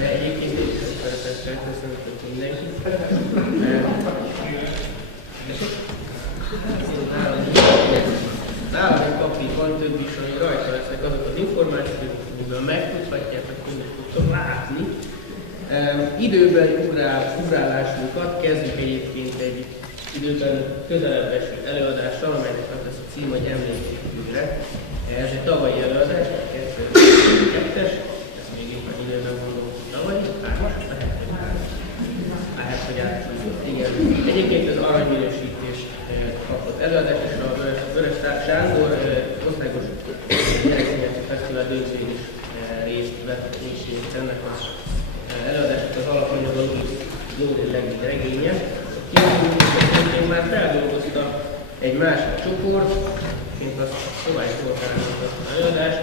Egyébként én is szeretettel köszöntök mindenkit. Nálam egy papír van, több is, hogy rajta lesznek azok az információk, amiből megtudhatják, hogy tudni tudtok látni. Időben ugrálásunkat kezdjük egyébként egy időben közelebb eső előadással, amelynek az lesz a cím, hogy emlékezetűre. Ez egy tavalyi előadás, 2002-es, ez még éppen időben gondolom, hogy tavalyi, 3-as, lehet, hogy átszúzott. Igen. Egyébként az aranyminősítést kapott előadás, és a Vörös Sándor országos gyerekszínjáték fesztivál döntőjén is részt vett, és ennek az előadásnak az alapanyaga Lóri legjobb regénye. Én már feldolgozta egy másik csoport, mint a Kovács Zoltánnak az előadás,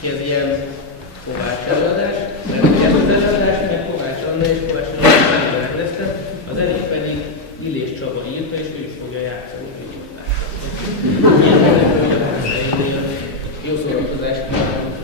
ki ez ilyen Kovács előadás, mert ez az előadás, mert Kovács Anna és Kovács Anna rendezte, a zenét pedig Illés Csaba írta, és ő is fogja játszani. Ilyen meglepően szerintem jó szórakozást kívánok.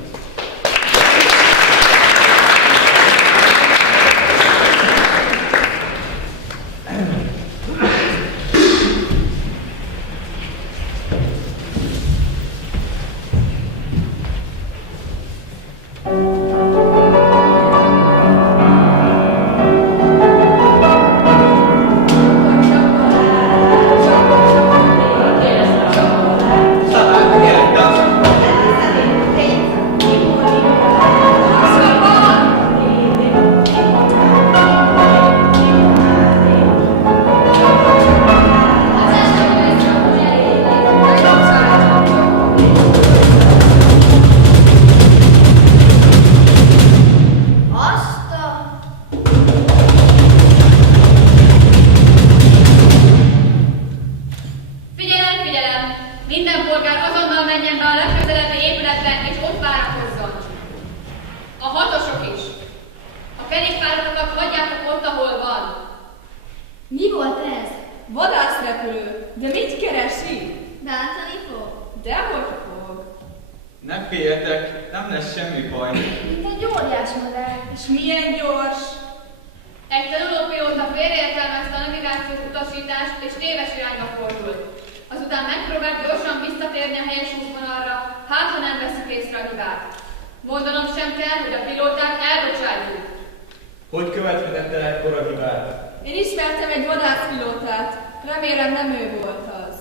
Hogy követhetett el ekkora hibát? Én ismertem egy vadászpilótát. Remélem nem ő volt az.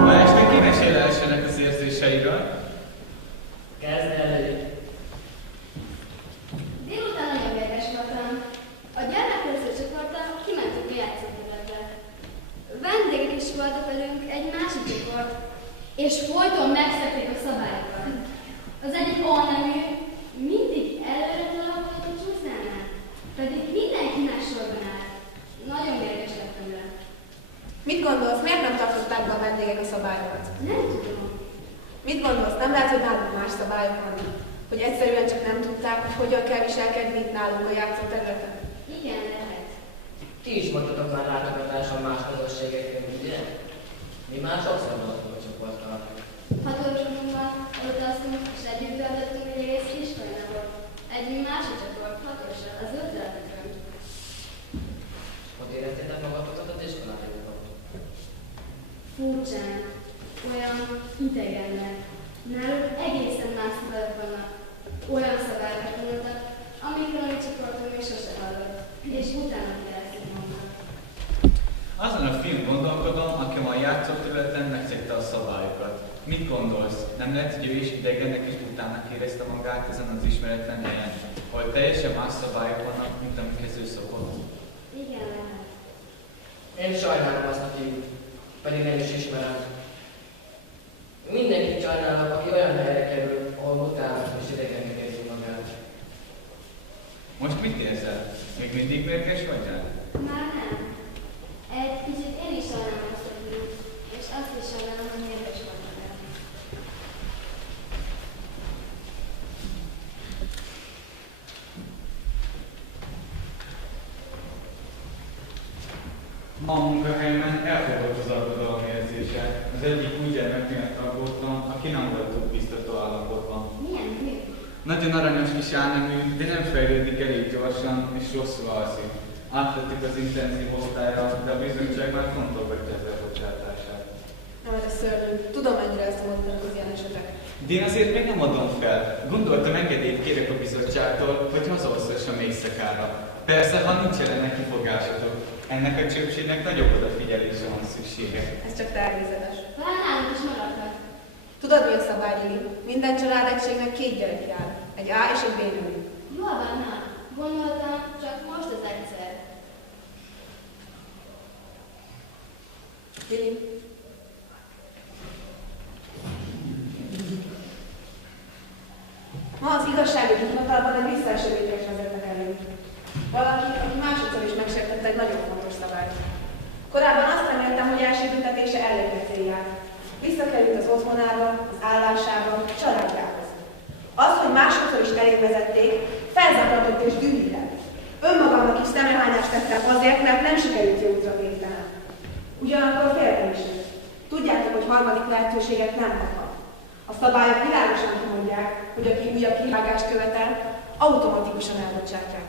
Ma este kimesélhessenek az érzéseiről. Kezd elő! Délután nagyon érdekes voltam. A gyermekrésző csoporttal kimentünk a játszóterületre. Vendégek is voltak velünk egy másik csoport, és folyton megszegték a szabályokat. Az egyik alnemű mindig előre találkozott a csúsznánál, pedig mindenki más sorban áll. Nagyon mérges lettem rá. Mit gondolsz, miért nem tartották be a vendégek a szabályokat? Nem tudom. Mit gondolsz, nem lehet, hogy nálunk más szabályok vannak? Hogy egyszerűen csak nem tudták, hogy hogyan kell viselkedni itt nálunk a játszóterületen? Igen, lehet. Ti is mondtatok már látogatáson más közösségekről, ugye? Mi már sokszor voltunk a csoporttal. 6 órunkban utaztunk, és együtt töltöttünk egy egész kiskolyanapot. Egy másik csoport 6-osra, az ötletekön. Hogy éreztétek magatokat az iskolájukban? Furcsán, olyan idegennek. Náluk egészen más szabályok vannak. Olyan szabályokat mondtak, amikről a mi csoportunk még sose hallott, és utána kérdeztünk magunkat. Azon a film gondolkodom, aki a játszóterületen megszegte a szabályokat. Mit gondolsz? Nem lehet, hogy ő is idegennek és utána érezte magát ezen az ismeretlen helyen, ahol teljesen más szabályok vannak, mint amikhez ő szokott? Igen, lehet. Én sajnálom azt a fiút, pedig nem is ismerem. Mindenkit sajnálok, aki olyan helyre kerül, ahol utána és idegennek érzi magát. Most mit érzel? Még mindig mérges vagy rá? Már nem. Egy kicsit én is sajnálom azt a fiút, és azt is sajnálom, hogy mérges voltam el. A munkahelyemen elfogott az aggodalom érzése. Az egyik új gyermek miatt aggódtam, aki nem volt túl biztató állapotban. Milyen nő? Nagyon aranyos kis álnemű, de nem fejlődik elég gyorsan és rosszul alszik. Átvettük az intenzív osztályra, de a bizottság már fontolgatja az elbocsátását. Nem, hát ez szörnyű. Tudom, mennyire elszomorútanak az ilyen esetek. De én azért még nem adom fel. Gondoltam, engedélyt kérek a bizottságtól, hogy hazaosztassam éjszakára. Persze, ha nincs ellene kifogásotok. Ennek a csőpségnek nagyobb odafigyelésre van szüksége. Ez csak természetes. Talán nálunk is maradhat. Tudod, mi a szabály, Lili? Minden családegységnek 2 gyerek jár. Egy A és egy B nő. Jól van, na. Gondoltam, csak most az egyszer. Lili. Ma az igazságügyi hivatalban egy visszaesődés vezetnek elő. Valaki, aki másodszor is megsértette egy nagyon fontos szabályt. Korábban azt reméltem, hogy első büntetése elérte célját. Visszakerült az otthonába, az állásába, a családjához. Az, hogy másodszor is elérvezették, felzaklatott és dühített. Önmagamnak is szemrehányást tettem azért, mert nem sikerült jó útra térítenem. Ugyanakkor féltem is. Tudjátok, hogy harmadik lehetőséget nem kaphat. A szabályok világosan kimondják, hogy aki újabb kivágást követel, automatikusan elbocsátják.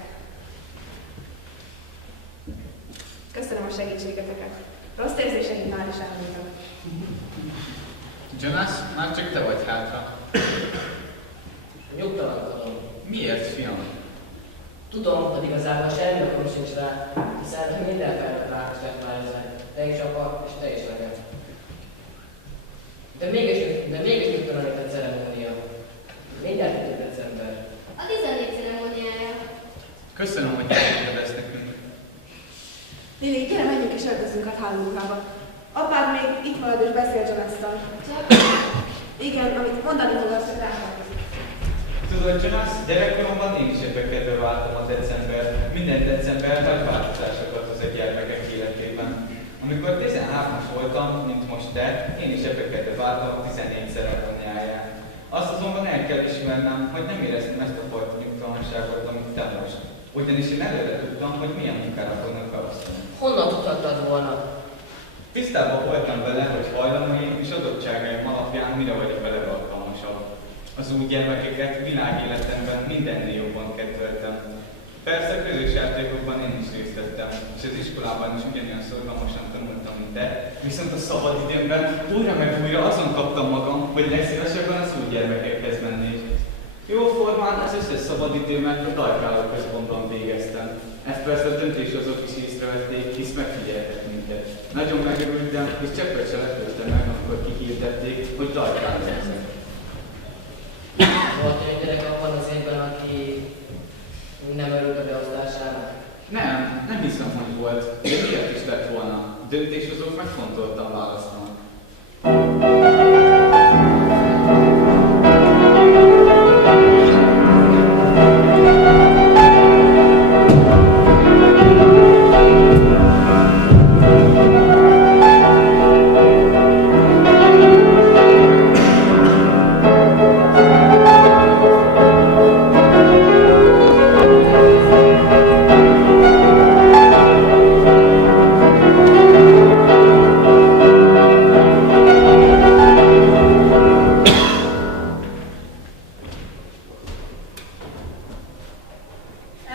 Köszönöm a segítségeteket. Rossz érzéseim már is elmúltak. Jonas, már csak te vagy hátra. Nyugtalankodom. Miért, fiam? Tudom, hogy igazából semmi okom sincs rá, hiszen minden felnőtt látos megváltozni. Te is apa, és te is nekem. De mégis nyugtalanít a ceremónia. Mindjárt 2 december. A 14 ceremóniája. Köszönöm, hogy elkérdez nekünk. Lili, gyere, menjünk és öltözünk a hálómunkába. Apád még itt marad és beszél Jonasszal. Csak Igen, amit mondani fog, azt ráhallgatok. Tudod, Jonas, gyerekkoromban én is ebbe kedve váltam a december. Minden december nagy változásokat hoz a gyermekek életében. Amikor 13-as voltam, mint most te, én is ebbe kedve váltam a 14 ceremóniáján. Azt azonban el kell ismernem, hogy nem éreztem ezt a fajta nyugtalanságot, amit te most. Ugyanis én előre tudtam, hogy milyen munkára fognak választani. Honnan tudhattad volna? Tisztában voltam vele, hogy hajlamaim és adottságaim alapján mire vagyok vele alkalmasabb. Az új gyermekeket világéletemben mindennél jobban kedveltem. Persze közös játékokban én is részt vettem, és az iskolában is ugyanilyen szorgalmasan tanultam, mint te, viszont a szabadidőmben újra meg újra azon kaptam magam, hogy legszívesebben az új gyermekekhez mennék. Jóformán az összes szabadidőmet a Dajkáló központban végeztem. Ezt persze a döntéshozók is észrevették, hisz megfigyeltek minket. Nagyon megörültem, és cseppet se lepődtem meg, amikor kihirdették, hogy Dajkáló leszek. Volt olyan gyerek abban az évben, aki nem örült a beosztásának? Nem hiszem, hogy volt, de miért is lett volna. A döntéshozók megfontoltan választanak.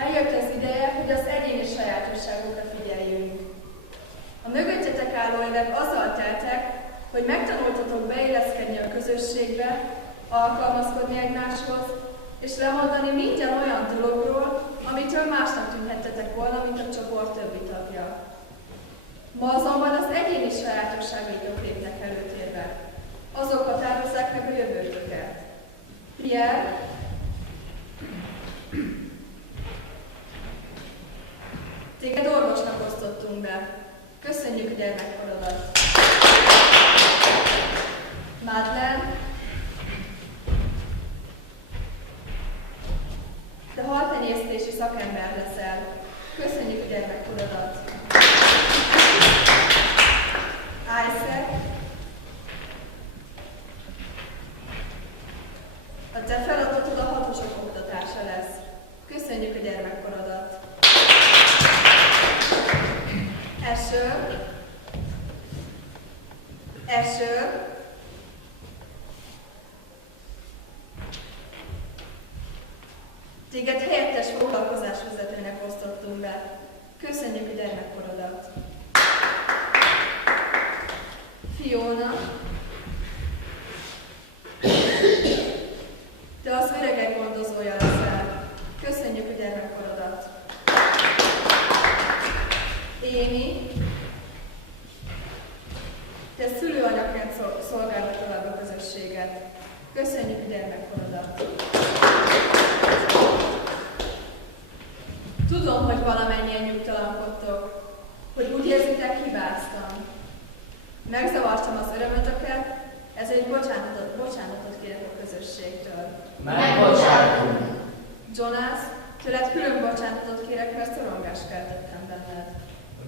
Eljött az ideje, hogy az egyéni sajátosságokra figyeljünk. A mögöttetek álló évek azzal teltek, hogy megtanultatok beilleszkedni a közösségbe, alkalmazkodni egymáshoz, és lemondani minden olyan dologról, amitől másnak tűnhettetek volna, mint a csoport többi tagja. Ma azonban az egyéni sajátosságaitok lépnek előtérbe. Azok határozzák meg a jövőtöket. Pierre, téged orvosnak osztottunk be. Köszönjük a gyermekkorodat. Madeleine, te haltenyésztési szakember leszel. Köszönjük a gyermekkorodat. Isaac, Először téged helyettes foglalkozásvezetőnek osztottunk be. Köszönjük a gyermekkorodat. Fiona, te az öregek gondozója leszel. Köszönjük a gyermekkorodat. Amy, te szülőanyaként szolgálod tovább a közösséget. Köszönjük a gyermekkorodat. Tudom, hogy valamennyien nyugtalankodtok, hogy úgy érzitek, hibáztam. Megzavartam az örömötöket, ezért bocsánatot kérek a közösségtől. Megbocsátunk! Jonas, tőled külön bocsánatot kérek, mert szorongást keltettem benned.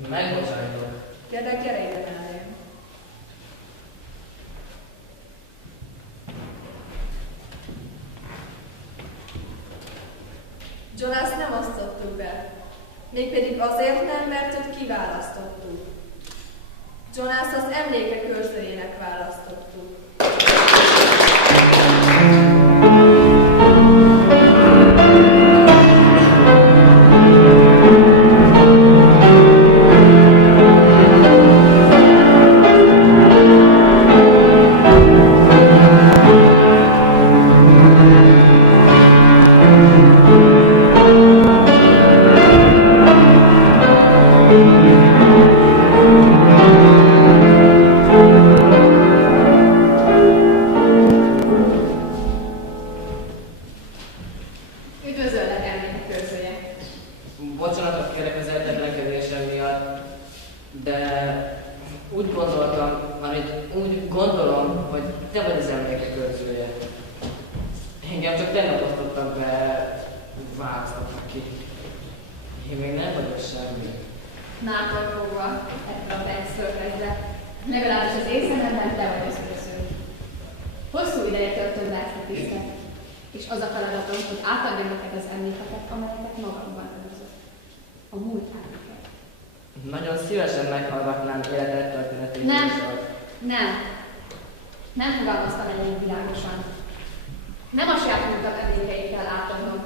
Megbocsátunk! Kérlek, gyere ide mellém. Jonas nem osztottuk be, mégpedig azért nem, mert őt kiválasztottuk. Jonas az emlékek őrzőjének választottuk. Bocsánatot kérek az érdeklődésem miatt, de úgy gondolom, hogy te vagy az emlékek őrzője. Engem csak tegnap osztottak be változatnak ki. Én még nem vagyok semmi. Nától fogva, ettől a perctől kezdve, legalábbis az észrenemben te vagy az őrző. Hosszú ideje töltöd be ezt a tisztet, és az a feladatom, hogy átadjam neked az emlékeket, amelyeket magamban őrzök. A múlt emléket. Nagyon szívesen meghallgatnám életed történetét. Nem fogalmaztam elég világosan. Nem a saját múltam emlékeit kell átadnom,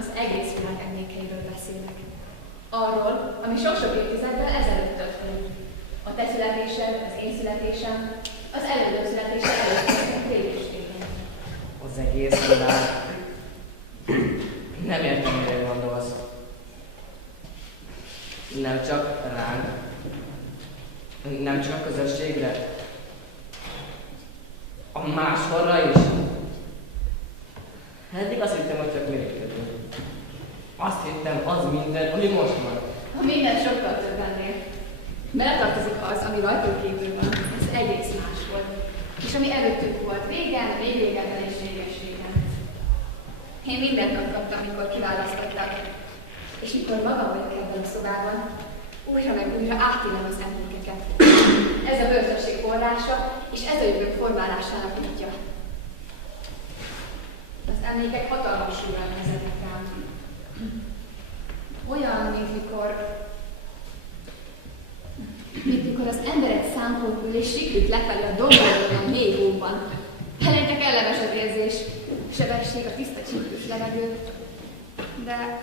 az egész világ emlékeiről beszélek. Arról, ami sok-sok évtizeddel ezelőtt történt. A te születésed, az én születésem, az elődő születése előtt régen. Az egész világ. Nem értem, mire gondolsz. Nem csak ránk. Nem csak a közösségre. A máshorra is. Eddig azt hittem, hogy csak mi létezünk. Azt hittem, az minden, ami most van. Ha minden sokkal több ennél. Beletartozik az, ami rajtunk kívül van, az egész más volt. És ami előttünk volt régen, rég régebben és réges-régen. Én mindent megkaptam, amikor kiválasztottak. És mikor magam vagyok ebben a szobában, újra meg újra átélem az emlékeket. Ez a bölcsesség forrása, és ez a jövők formálásának útja. Az emlékek hatalmas súlyan nehezenek rám. Olyan, mint mikor az ember egy számpoltból és siklik lefelé a domboron a mély hóban. Elejétek kellemes az érzés, sebesség, a tiszta csípős levegő, de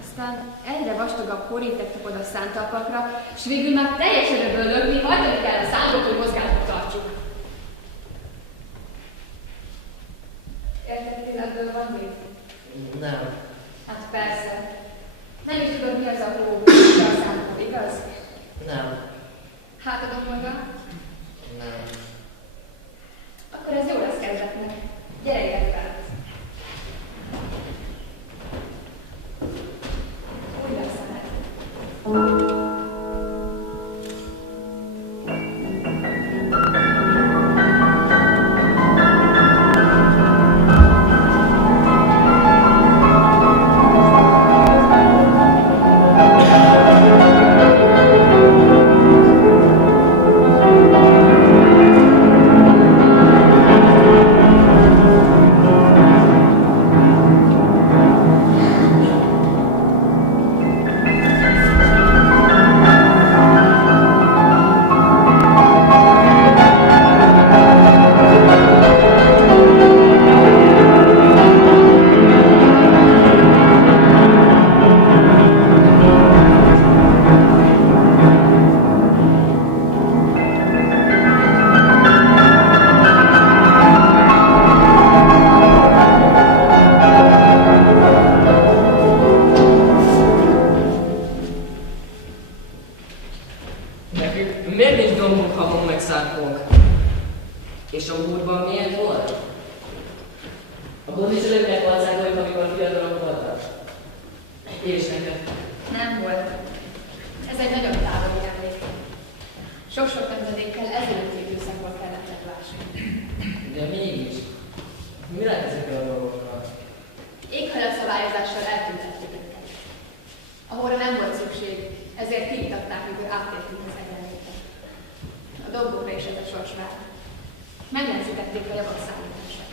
aztán egyre vastagabb horítek tapod a szántalpakra, és végül már teljes erőből lökni, hajtani kell a szánkot, hogy mozgásba tartsuk. Érted, pillanatból van még? Nem. Hát persze. Nem is tudod, mi az a hó, a szánkó, igaz? Nem. Hátadon mondva? Nem. Akkor ez jó lesz kezdetnek. Gyere, érj fel! Úgy lesz. És a múltban milyen volt? A gondviselőknek országoljuk, amikor fiatalok voltak? És neked? Nem volt. Ez egy nagyon távoli emlék. Sok-sok nemzedékkel ezelőtti időszakban kellett leglásni. De mégis. Mi lehet ezekkel a dolgokkal? Éghajlatszabályozással eltüntettük őket. Ahol nem volt szükség, ezért kiiktatták, mikor áttértünk az egyenlőket. A dolgokra is ez a sors vár. Megnehezítették a javak szállítását.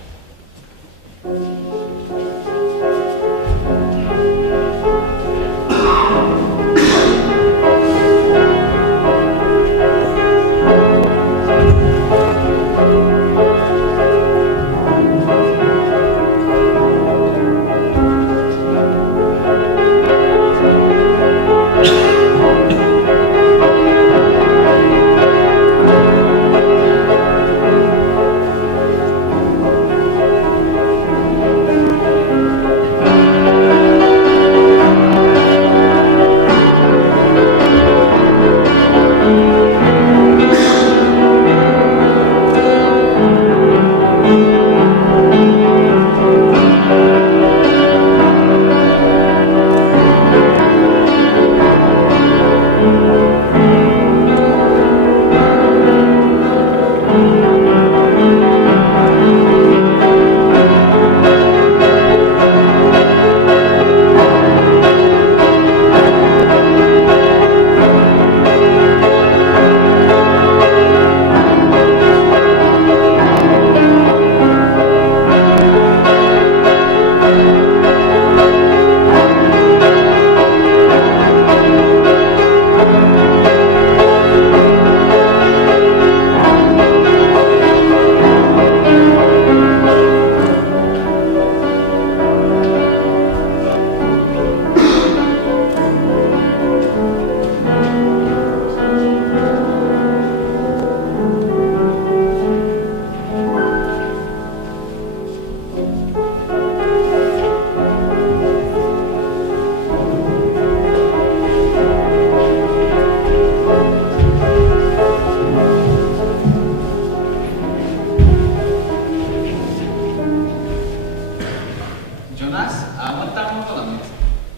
Jonas, álmodtál ma valamit?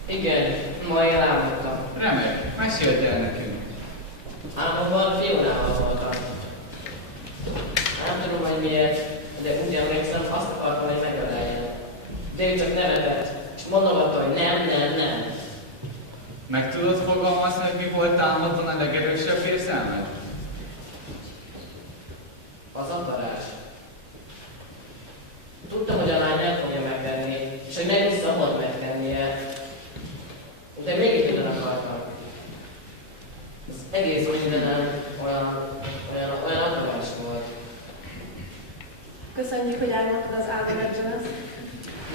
Igen, ma én álmodtam. Remek, meséld el nekünk. Álmomban Fionával voltam. Nem tudom, hogy miért, de úgy emlékszem, azt akartam, hogy megöleljen. De ő csak nevetett, és mondogatta, hogy nem. Meg tudod fogalmazni, hogy mi volt álmodban a legerősebb érzelmed? Az akarás. Tudtam, hogy a lány nem fogja megvenni, és hogy meg is szabad megtennie. De mégis minden akartam. Az egész mindenem olyan akarás volt. Köszönjük, hogy elmondtad az álmodat, Jonas.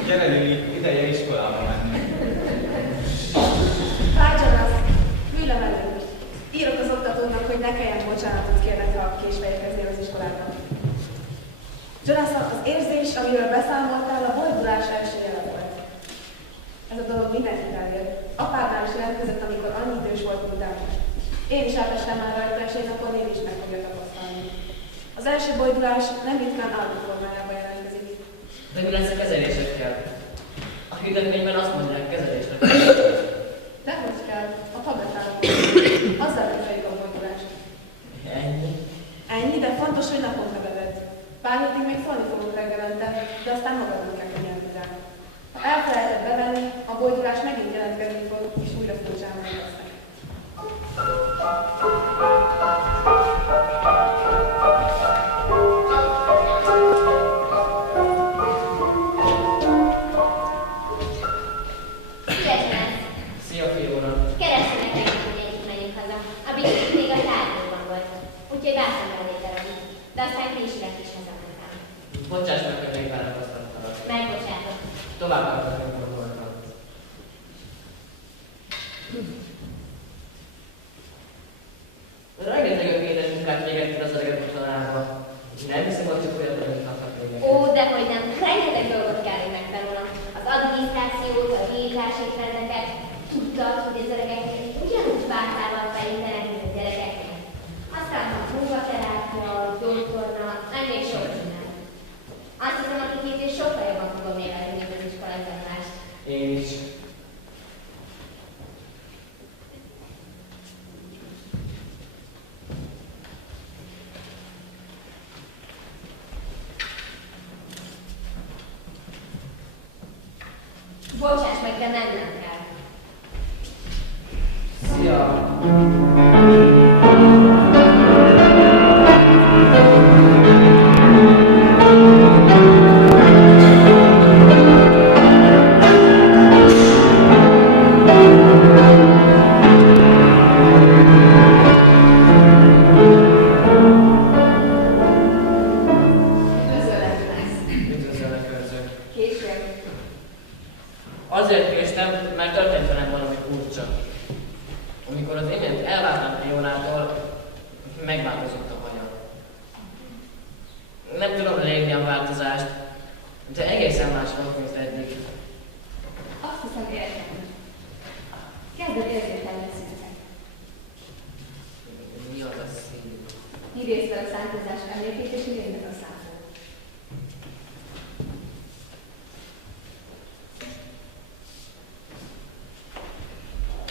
Gyere, Lili, ideje iskolába menni. Fáj, Jonas, ülj le velünk. Írok az oktatónak, hogy ne kelljen bocsánatot kérned, ha késve érkeznél az iskolában. Jonas, az érzés, amiről beszámoltál, a boldulás első jele volt. Ez a dolog mindenkit eljött. Apádnál is jelentkezett, amikor annyi idős volt, mint most. Én is átestem már rajta, és egy napon én is meg fogja tapasztalni. Az első boldulás nem ritkán állandó formájában jelentkezik. De mi lesz a kezelésekkel? A hirdetményben azt mondják, kezelésre. Dehogy kell, a tabletára. Azzal kezeljük a boldulást. Ennyi? Ennyi, de fontos, hogy naponta bevedd. Pár hétig még szólni fogunk reggelente, de aztán magadnak kell könnyelni rá. Ha elfelejted bevenni, a boldulás megint jelentkezni fog, és újra furcsálni lesznek. Szia, Fiona! Keressenek meg, hogy együtt menjünk haza. A biztos még a tárgyalóban volt. Úgyhogy rászemmelni darabig. De aztán később is hazamentem. Bocsáss meg, hogy megvárakoztattalak. Megbocsátok. Tovább akarok gondoltam. Rengeteg önkéntes munkát végeztél az öreget mostanában. Nem hiszem, hogy csak olyat taníthatnak végek. Ó, dehogy nem. Rengeteg dolgot kell még megtanulnom. Az adminisztrációt, a hírítási rendeket. Tudtad, hogy az öregeket ugyanúgy bántával felintenek, mint a gyerekeknek. Aztán a munkaterápia, a gyógytorna, meg még sok. Bocsáss meg, de mennem kell. Szia! Azért késtem, mert történt velem valami furcsa. Amikor az imént elváltam Fionától, megváltozott a haja. Nem tudom leírni a változást, de egészen más volt, mint eddig. Azt hiszem értem. Kezded érzékelni a színeket. Mi az a szín? Idézve a szárkozás emlékét és idézve a számot.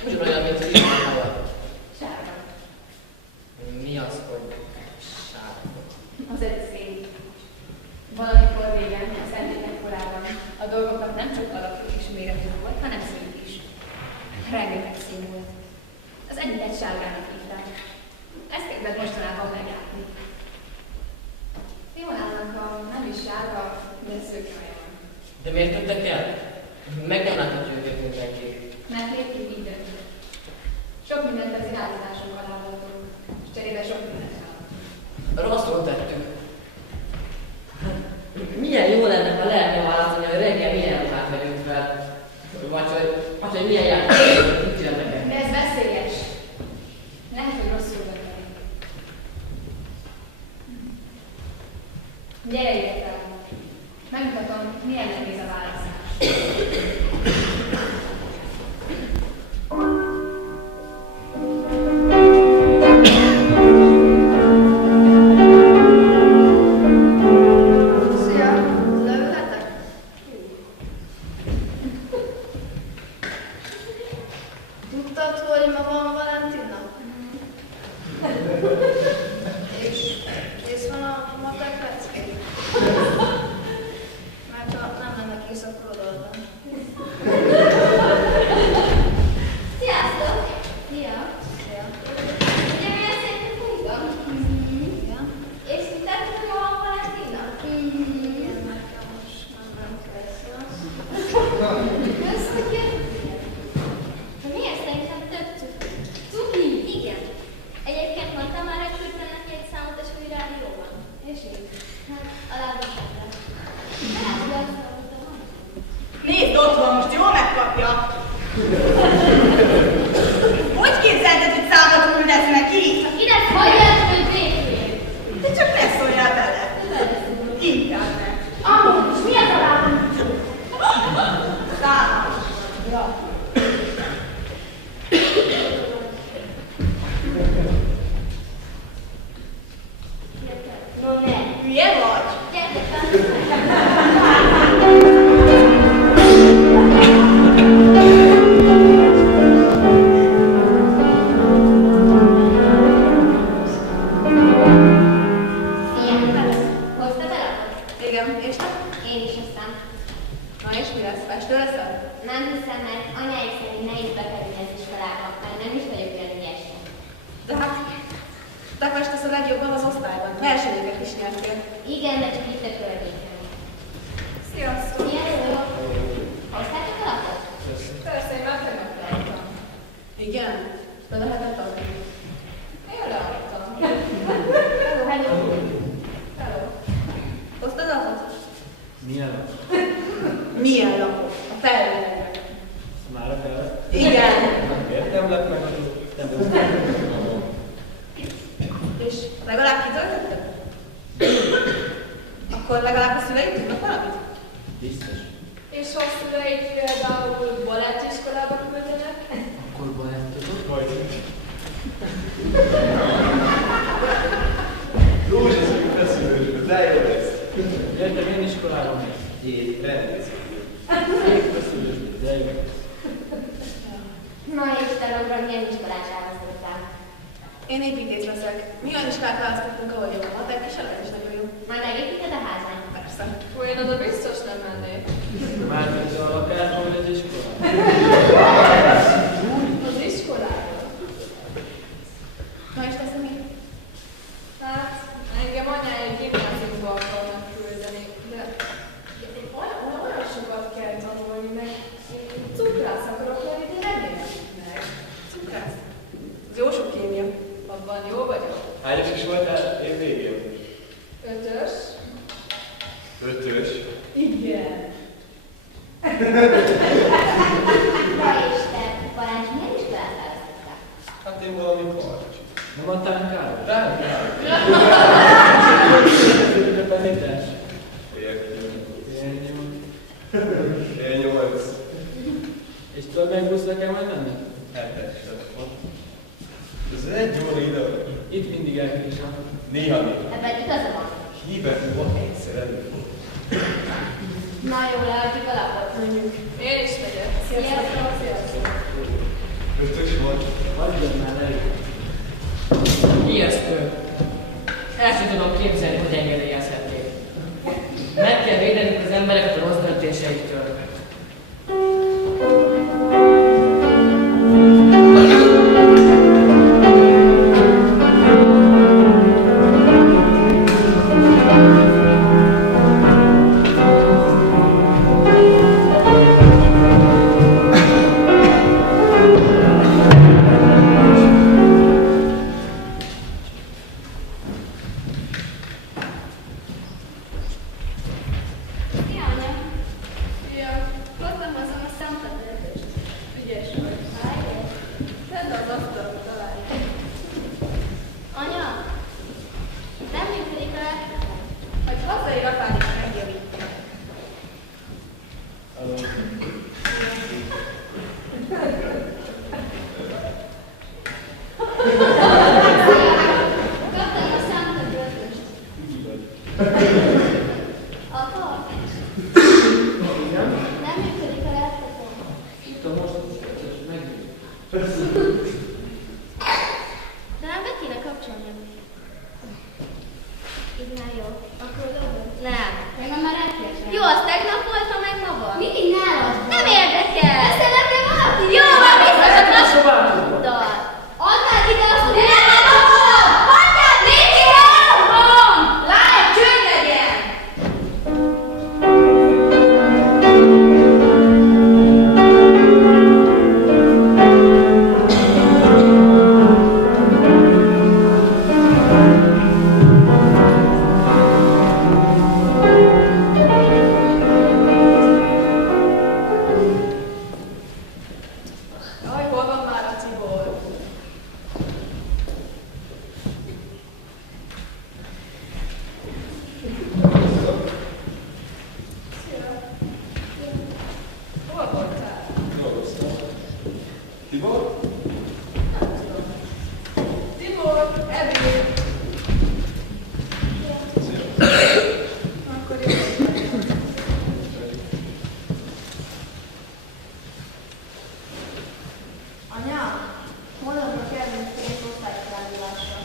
Ugyanolyan, mint a haja. Sárga. Mi az, hogy sárga? Az egy szín. Valamikor régen, a szentélyek korában a dolgoknak nem csak alakjuk és méretük volt, hanem színük is. Rengeteg szín volt. Az egyiket sárgának hívták. Ezt kezdett mostanában meglátni. Fionának a nem is sárga, de szőke haja van. De miért jöttek el? Meg nem láthatja őket mindenki. Mert léptünk így döntünk. Sok mindent az irányításunk alá voltunk, és cserébe sok mindent el. Rosszul tettük. Milyen jó lenne, ha lehetne választani, hogy reggel milyen ruhát vegyünk fel. Vagy hogy milyen játékot mit csinálnak. De ez veszélyes. Lehet, hogy rosszul gondolunk. Gyere ide fel. Megmutatom, milyen nehéz a választás. Tudtad, hogy ma van Valentin nap? És kész van a matek lecke? Mert ha nem lenne kész, akkor odaadnám. Sziasztok! Szia! Szia. Ugye milyen szép munka? Igen? És tudtad, hogy ma van Valentin nap? Igen, nekem most nem lesz az. Ezt a kérdés. Miért szerintem több cuki? Cuki? Igen. Egyébként mondtam már, hogy küldtem neki egy számot a súly rádióban. És így? Hát, alábbasságra. Hát, hogy azt mondtam. Nézd, ott van, most jól megkapja. Hogy képzelted, hogy számot küldesz neki? Ha kinek hagyját, hogy békén. Te csak ne szóljál bele. Inkább ne. Amúgy is, mi az a lábam? Számos. Ja. No ne. Hülye vagy? Gyertek fel. Hoztad el akkor? Igen, és te? Én is aztán. Na és mi lesz? Festő leszel? Nem hiszem, mert anyáik szerint nehéz bekerülni az iskolába, mert nem is vagyok olyan ügyes. De hát, te festesz a legjobban az osztályban. Versenyeket is nyertél. Igen, de csak itt a környéken. Sziasztok! Sziasztok! Hoztátok a lapot? Persze, én már tegnap leadtam. Igen? De lehetett adni. Én leadtam. Hello, hello! Hello. Hoztad a lapot? Milyen? Milyen lapot? A felvételre. Már a fel? Igen. Értem lett meg, hogy nem És legalább kitöltötted? Akkor legalább a szüleid tudnak valamit? Biztos. És ha a szüleid például balettiskolába küldtenek? Akkor balettot? Rózsaszín feszülős, de jó lesz. Értem én iskolában még. Én rendező. Feszülős, de jó lesz. Na és te, Laura, milyen iskolát választottál? Én építész leszek. Mi olyan iskát választottunk, ahol jó a matek, és a is nagyon jó. Már megépíted a házát? Persze. Ó, én oda biztos nem mennék. Már mint a lakásban, vagy az 5-ös. Igen. Na és te, Balázs, milyen iskolát választottál? Hát én valami karcs. Nem adtál Károly? Rákár. Benítás. Én 8. És tudod, melyik buszra kell majd menni? 7-es. Ez egy óra ide. Itt mindig elkésem. Néha. Ebben igaza van. Hívek van egyszer előfordul. Na jó, leadjuk a lapot. Én is megyek. Sziasztok! Ötös volt. Hagyjad már elég. Ijesztő. El sem tudom képzelni, hogy engedélyezhetnék. Meg kell védenünk az embereket a rossz döntéseiktől. Szia, anya! Szia. Hoztam hozzám a szemtetőt. Ügyes vagy. Tedd az asztalra találj. Anya! Nem működik a laptop. Hogy hazai apádik megjavítja. Kaptam a számtablőt. Apa? Nem működik a laptopom. Tudom, most megint. De nem be kéne kapcsolni. Így már jó. Akkor dobod? Nem. Engem már elkésem. Jó, az tegnap volt, ha meg ma van. Mindig nálad van. Nem érdekel. Ezt nem valaki. Jó, van, biztos, hogy most dal. Adnád ide azt, hogy nem adom! Adnád, mindig adom! Lány, csönd legyen! Jaj, hol van már a Tibor? Szia. Hol voltál? Dolgoztam. Tibor? Tibor, ebéd. Akkor jó. Anya, holnapra kell mindkét osztálykirándulásra.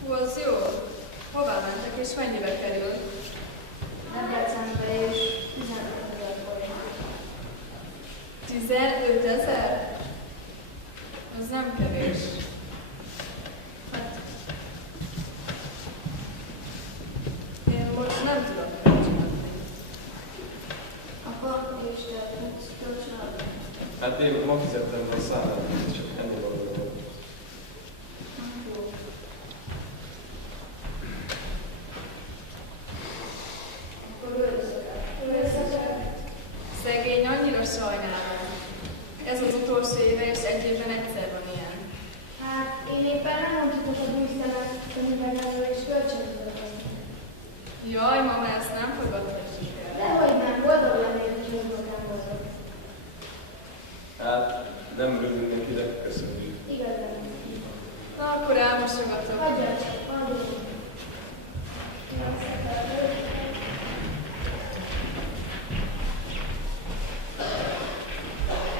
Hú, az jó. Hová mentek és mennyibe kerül? Debrecenbe és 15 000 forint. 15 000? Az nem kevés. Hát... Én most nem tudok kölcsönadni. Apa, és te tudsz kölcsönadni? Hát én ma fizettem be a szállát, csak ennyi valóban. Akkor őrzök. Szegény, annyira sajnálom. Ez az utolsó éve, és egy évben egyszer van ilyen. Hát, én éppen nem mondhatok a bűztemet, amiben elő és kölcsönzőt. Jaj, mama, ezt nem fogadhatjuk el. Dehogy nem, boldog lennék, hogy boldog boldog. Hát nem örül mindenkinek, köszönjük. Igazán. Na, akkor elmosogatok. Hagyjad, hagyjad.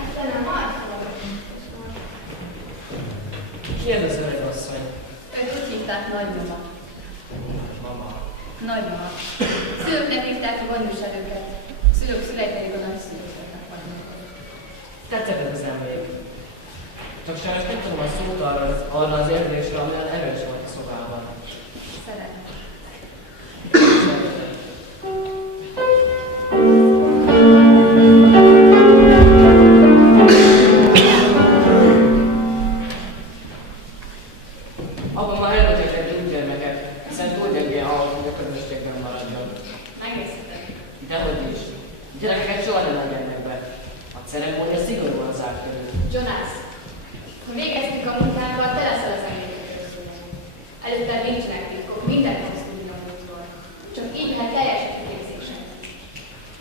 Aztán nem hajszol. Ki ez az öreg asszony? Őt úgy hívták nagymama. Mama. Nagymama. Szülőknek hívták a gondviselőket. Szülők szülei pedig a nagyszülőknek vagyunk. Tetszett ez az emlék. Csak sajnos nem tudom a szót arra az érzésre, amilyen erős volt a szobában. Szeretem. Abban már elvetettek gyógygyermeket, hiszen túl gyengén hallottak a gyerekeket soha nem engednek be. A ceremónia szigorúan zárt körül. Jonas, ha végeztük a munkánkat, te leszel az emlékezőnek. Előtte nincsenek titkok, mindent fogsz tudni a múltról. Csak így lehet teljes képzésen.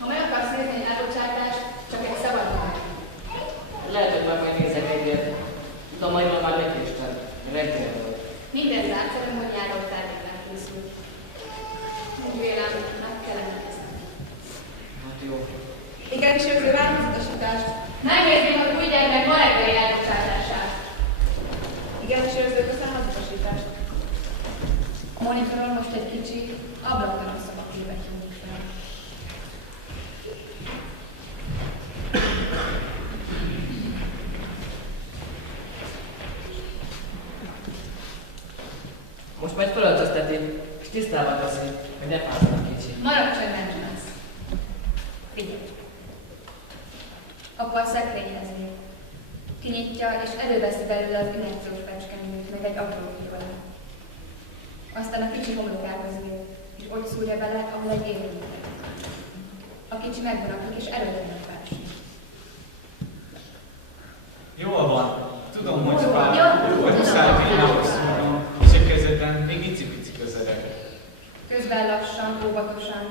Ha meg akarsz nézni egy elbocsátást, csak egy szabad meg. Lehet, hogy már megnézek egyet. Tudományról már megkéstem. Reggel volt. Minden zárt ceremóniáról termékben készült. Úgy vélem, meg kellene nézni. Hát jó. Igen, és őrző változatosítást. Megnézném az új gyermek ma reggeli elbocsátását. Igen, és őrző változatosítást. A monitoron most egy kicsi ablaktalan szabadképet nyújt fel. Most majd felöltözteti, és tisztába teszi, hogy ne fázzanak kicsi. Maradj csendben, Jonas. Figyelj. Apa a szekrényhez lép. Kinyitja, és előveszi belőle az injekciós fecskendőt, meg egy apró fiolát. Aztán a kicsi homlokához lép, és ott szúrja bele, ahol egy érintett. A kicsi megvonatik, és előre felső. Jól van. Tudom, hogy Jó, pár, jó. hogy muszáj tényleg szúrnom, és a kezedben még icipici közerek. Közben lassan, óvatosan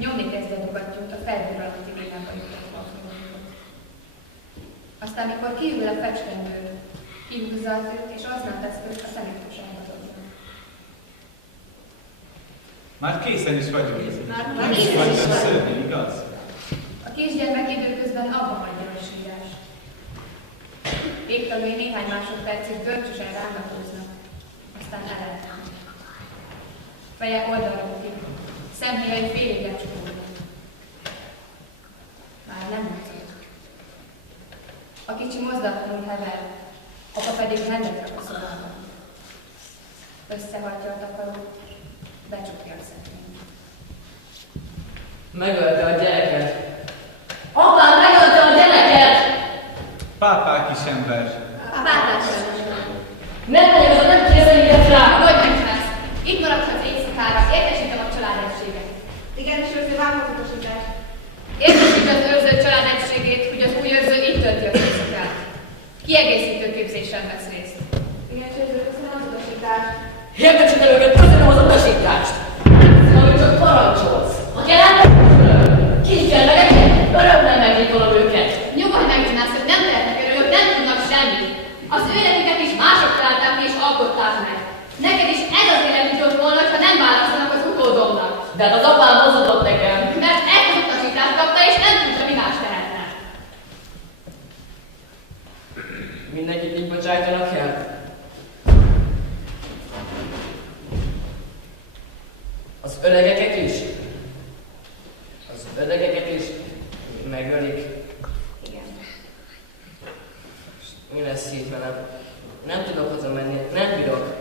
nyomni kezdi a dugattyút a felbőr alatti villámba jutott alkoholot. Aztán, mikor kiül a fecskendő, kihúzza a tőt, és aznál tesz tőt a szemétosságba dobja. Már készen is vagyunk. Már Is készen is vagyunk vagyunk. szörni, igaz? A kisgyermek időközben abba hagyja a sírás. Végtanúi néhány másodpercig görcsösen rángatóznak, aztán elelnek. Feje oldalra bukik, szemhéjai félig lecsukódnak. Már nem mozog. A kicsi mozdatlanul hever, apa pedig rendet rak a szobában. Összehajtja a takarót, becsukja a szekrényt. Megölte a gyereket. Apám, megölte a gyereket! Pápák is ember. A pártásra. Nem megyek, az nem kérdezett rá! Hogy megcsinálsz? Itt maradhatsz éjszakára, értesítem a családegységet. Igen, és őrző változatosítást. Értesít az őrző családegységét, hogy az új őrző itt tölti az éjszakát. Kiegészítő képzésen vesz részt. Igen, és őrző változatosítást. Hirdetsen el őket, köszönöm az utasítást! Amit csak parancsolsz! Ha kell átmenni, kisgyermekeket, örömmel megnyitolom őket! Nyugodj meg, Jonas, hogy nem tehetnek erről, ők nem tudnak semmit. Az ő életüket is mások találták ki és alkották meg. Neked is ez az élet jutott volna, ha nem választanak az utódomnak. De hát az apám mozogott nekem! Mert ezt az utasítást kapta, és nem tudta, mi más tehetne. Mindenkit így bocsájtanak el? Az öregeket is? Az öregeket is megölik? Igen. Mi lesz itt velem? Nem tudok hazamenni, nem bírok.